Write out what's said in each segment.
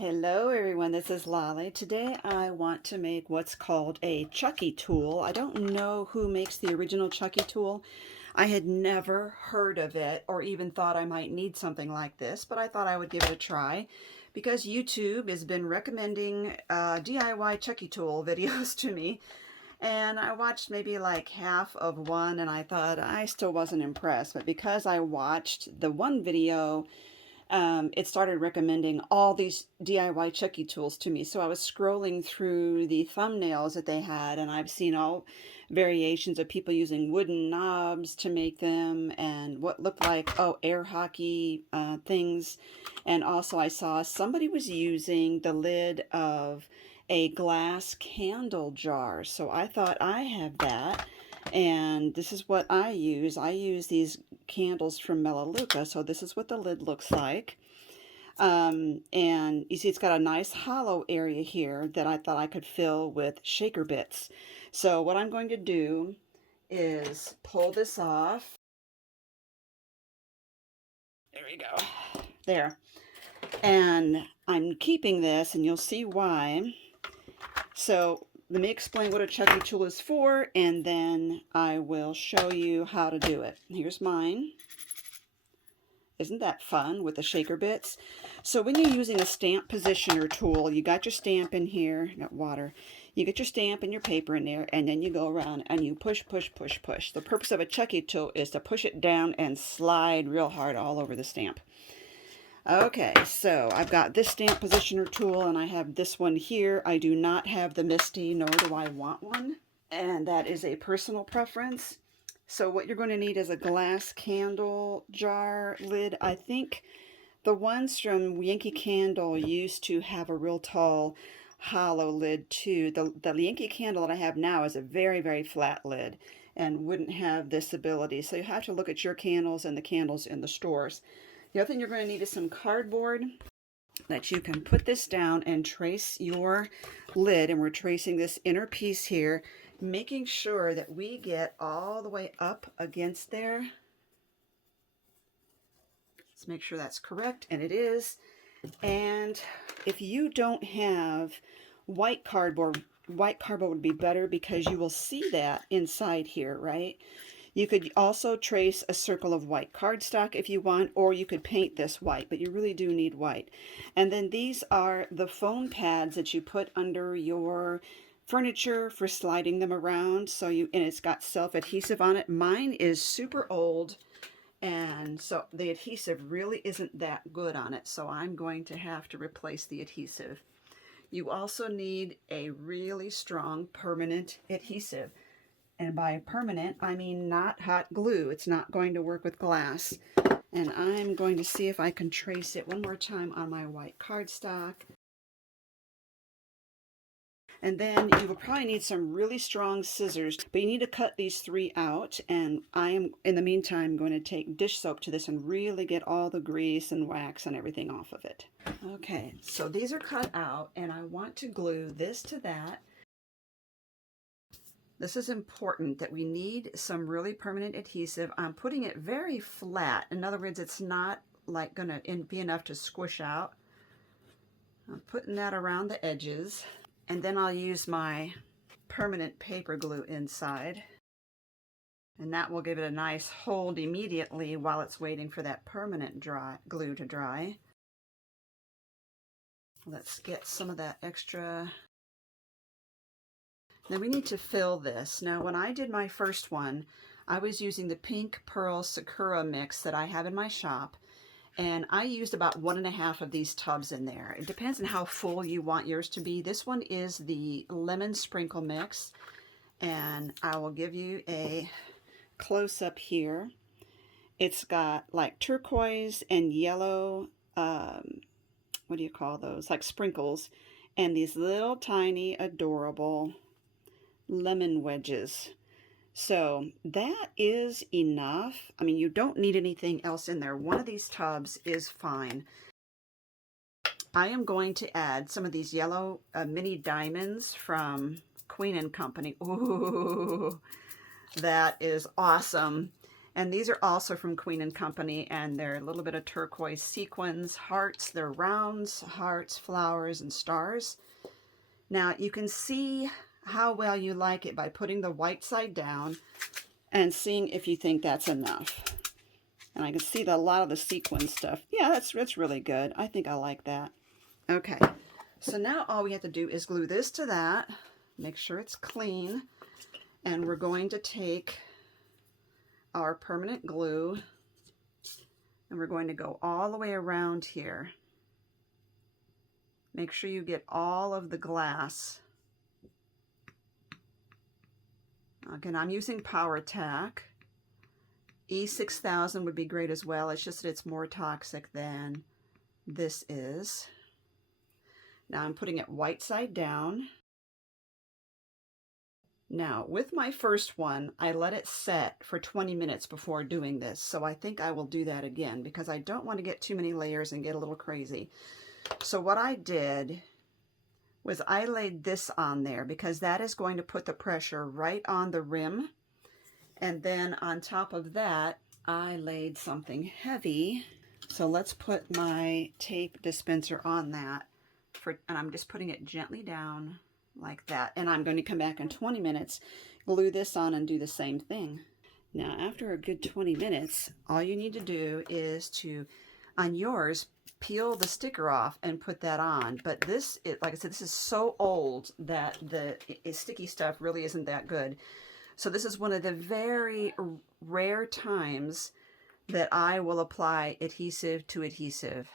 Hello everyone, this is Lolly. Today I want to make what's called a Chuckie Tool. I don't know who makes the original Chuckie Tool. I had never heard of it or even thought I might need something like this, but I thought I would give it a try because YouTube has been recommending DIY Chuckie Tool videos to me. And I watched maybe like half of one and I thought I still wasn't impressed, but because I watched the one video, it started recommending all these DIY Chuckie tools to me. So I was scrolling through the thumbnails that they had, and I've seen all variations of people using wooden knobs to make them, and what looked like, air hockey things. And also I saw somebody was using the lid of a glass candle jar. So I thought I have that. And this is what I use. I use these candles from Melaleuca, so this is what the lid looks like. And you see it's got a nice hollow area here that I thought I could fill with shaker bits. So what I'm going to do is pull this off. There we go. There. And I'm keeping this, and you'll see why. So let me explain what a Chuckie tool is for, and then I will show you how to do it. Here's mine. Isn't that fun with the shaker bits? So when you're using a stamp positioner tool, you got your stamp in here, you got water, you get your stamp and your paper in there, and then you go around and you push, push, push, push. The purpose of a Chuckie tool is to push it down and slide real hard all over the stamp. Okay, so I've got this stamp positioner tool, and I have this one here. I do not have the Misty, nor do I want one, and that is a personal preference. So what you're going to need is a glass candle jar lid. I think the ones from Yankee Candle used to have a real tall hollow lid too. The Yankee Candle that I have now is a very, very flat lid and wouldn't have this ability. So you have to look at your candles and the candles in the stores. The other thing you're going to need is some cardboard that you can put this down and trace your lid. And we're tracing this inner piece here, making sure that we get all the way up against there. Let's make sure that's correct, and it is. And if you don't have white cardboard would be better because you will see that inside here, right? You could also trace a circle of white cardstock if you want, or you could paint this white, but you really do need white. And then these are the foam pads that you put under your furniture for sliding them around. And it's got self-adhesive on it. Mine is super old, and so the adhesive really isn't that good on it, so I'm going to have to replace the adhesive. You also need a really strong permanent adhesive. And by permanent, I mean not hot glue. It's not going to work with glass. And I'm going to see if I can trace it one more time on my white cardstock. And then you will probably need some really strong scissors, but you need to cut these three out. And I am, in the meantime, going to take dish soap to this and really get all the grease and wax and everything off of it. Okay, so these are cut out, and I want to glue this to that. This is important that we need some really permanent adhesive. I'm putting it very flat. In other words, it's not like going to be enough to squish out. I'm putting that around the edges. And then I'll use my permanent paper glue inside. And that will give it a nice hold immediately while it's waiting for that permanent glue to dry. Let's get some of that extra. Now we need to fill this. Now when I did my first one, I was using the Pink Pearl Sakura mix that I have in my shop, and I used about 1.5 of these tubs in there. It depends on how full you want yours to be. This one is the lemon sprinkle mix, and I will give you a close-up here. It's got like turquoise and yellow, what do you call those? Like sprinkles, and these little tiny adorable lemon wedges. So that is enough. I mean, you don't need anything else in there. One of these tubs is fine. I am going to add some of these yellow mini diamonds from Queen & Company. Ooh, that is awesome. And these are also from Queen and Company, and they're a little bit of turquoise sequins, hearts. They're rounds, hearts, flowers, and stars. Now you can see how well you like it by putting the white side down and seeing if you think that's enough. And I can see that a lot of the sequin stuff, yeah, that's really good. I think I like that. Okay, so now all we have to do is glue this to that, make sure it's clean, and we're going to take our permanent glue and we're going to go all the way around here. Make sure you get all of the glass. Again, I'm using Power Tack. E6000 would be great as well. It's just that it's more toxic than this is. Now I'm putting it white side down. Now with my first one, I let it set for 20 minutes before doing this. So I think I will do that again because I don't want to get too many layers and get a little crazy. So what I did was I laid this on there because that is going to put the pressure right on the rim. And then on top of that, I laid something heavy. So let's put my tape dispenser on that, and I'm just putting it gently down like that. And I'm going to come back in 20 minutes, glue this on, and do the same thing. Now, after a good 20 minutes, all you need to do is to, on yours, peel the sticker off and put that on. But this, like I said, this is so old that the sticky stuff really isn't that good. So this is one of the very rare times that I will apply adhesive to adhesive.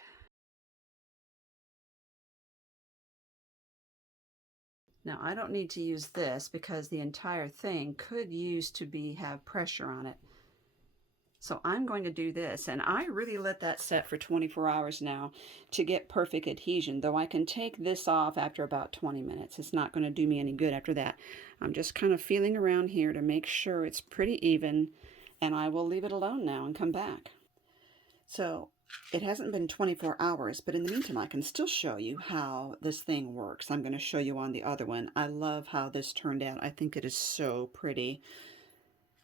Now I don't need to use this because the entire thing could use to have pressure on it. So I'm going to do this, and I really let that set for 24 hours now to get perfect adhesion, though I can take this off after about 20 minutes. It's not going to do me any good after that. I'm just kind of feeling around here to make sure it's pretty even, and I will leave it alone now and come back. So it hasn't been 24 hours, but in the meantime, I can still show you how this thing works. I'm going to show you on the other one. I love how this turned out. I think it is so pretty.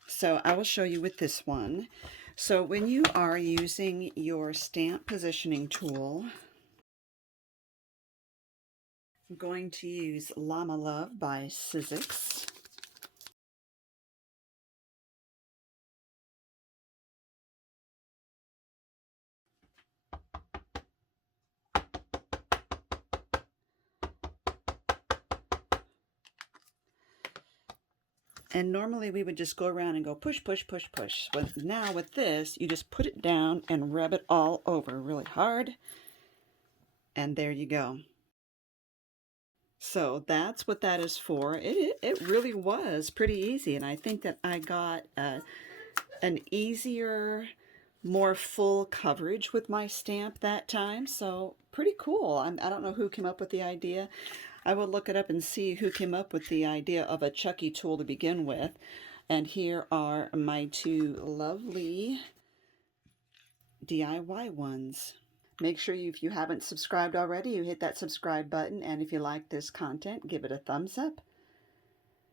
So I will show you with this one. So when you are using your stamp positioning tool, I'm going to use Llama Love by Sizzix. And normally we would just go around and go push, push, push, push. But now with this, you just put it down and rub it all over really hard. And there you go. So that's what that is for. It really was pretty easy. And I think that I got an easier, more full coverage with my stamp that time. So pretty cool. I don't know who came up with the idea. I will look it up and see who came up with the idea of a Chuckie tool to begin with. And here are my two lovely DIY ones. Make sure if you haven't subscribed already, you hit that subscribe button. And if you like this content, give it a thumbs up.